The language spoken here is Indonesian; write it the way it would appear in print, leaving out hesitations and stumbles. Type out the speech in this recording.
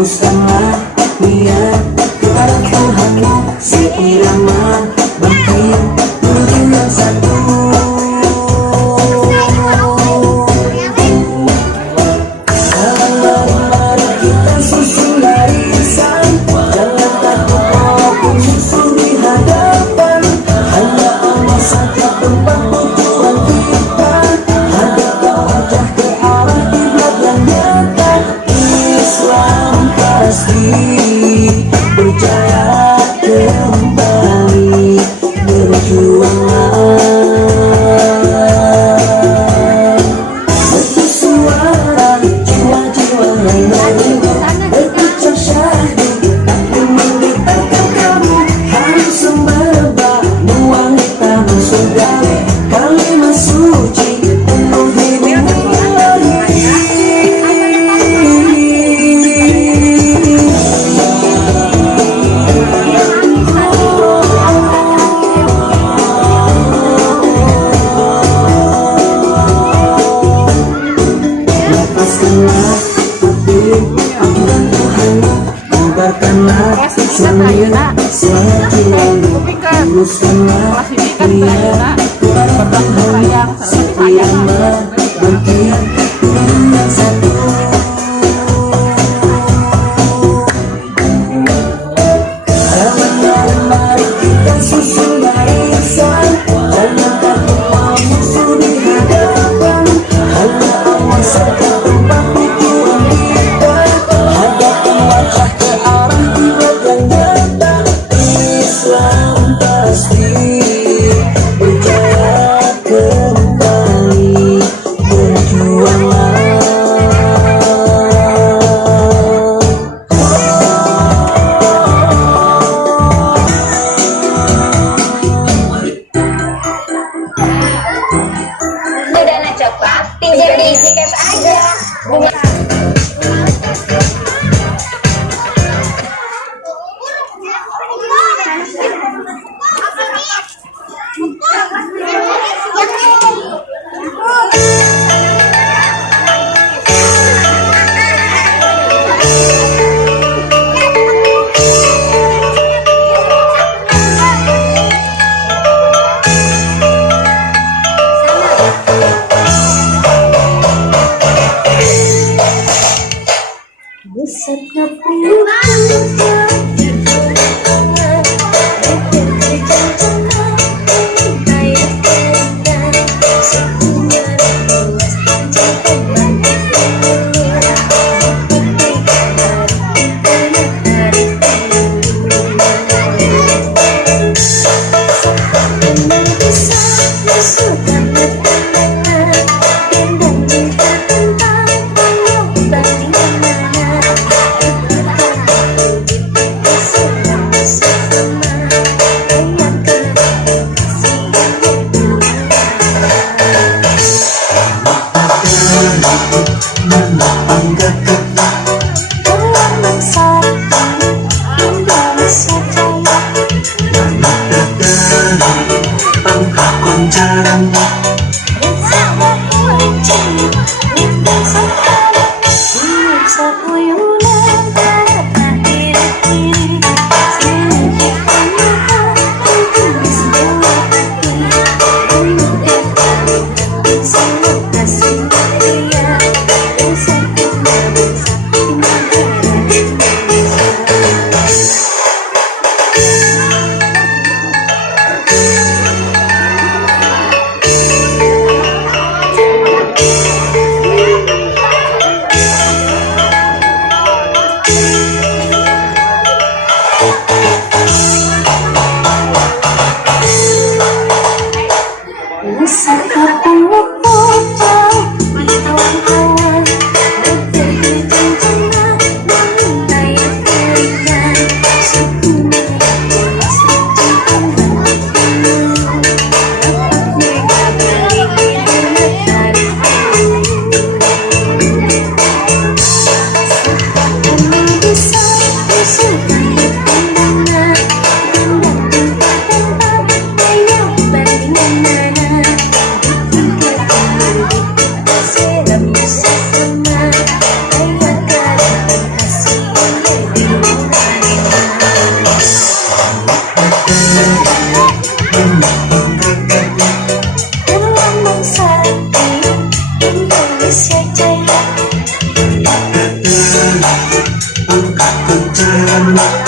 luruskanlah niat kita hati seirama bangkit menuju yang satu. Mari kita susun barisan, jangan takut walaupun musuh di hadapan. Hanya Allah saja tempat tujuan kita, hadapkan wajah ke arah kiblat yang nyata. Islam pasti berjaya kembali, berjuanglah. Bersuara jiwa-jiwa lain-lain, berucap syahdu tak menggetakan kamu, harus sembah wanita surgawi, kalimat suci penuh bimbingan ilahi. Lepaskanlah hati aturan Tuhan, kabarkanlah semuanya selagi lalu, luruskanlah niat bertahan seirama bangkit menuju yang satu. Mari kita susun barisan, jangan takut walau musuh di hadapan. Hanya Allah saja tempat tujuan kita, hadapkan wajah ke arah kiblat yang nyata. Islam pasti berjaya kembali, berjuanglah. Dana cepat, pinjam di tiket aja. Bunga. Besarnya Jangan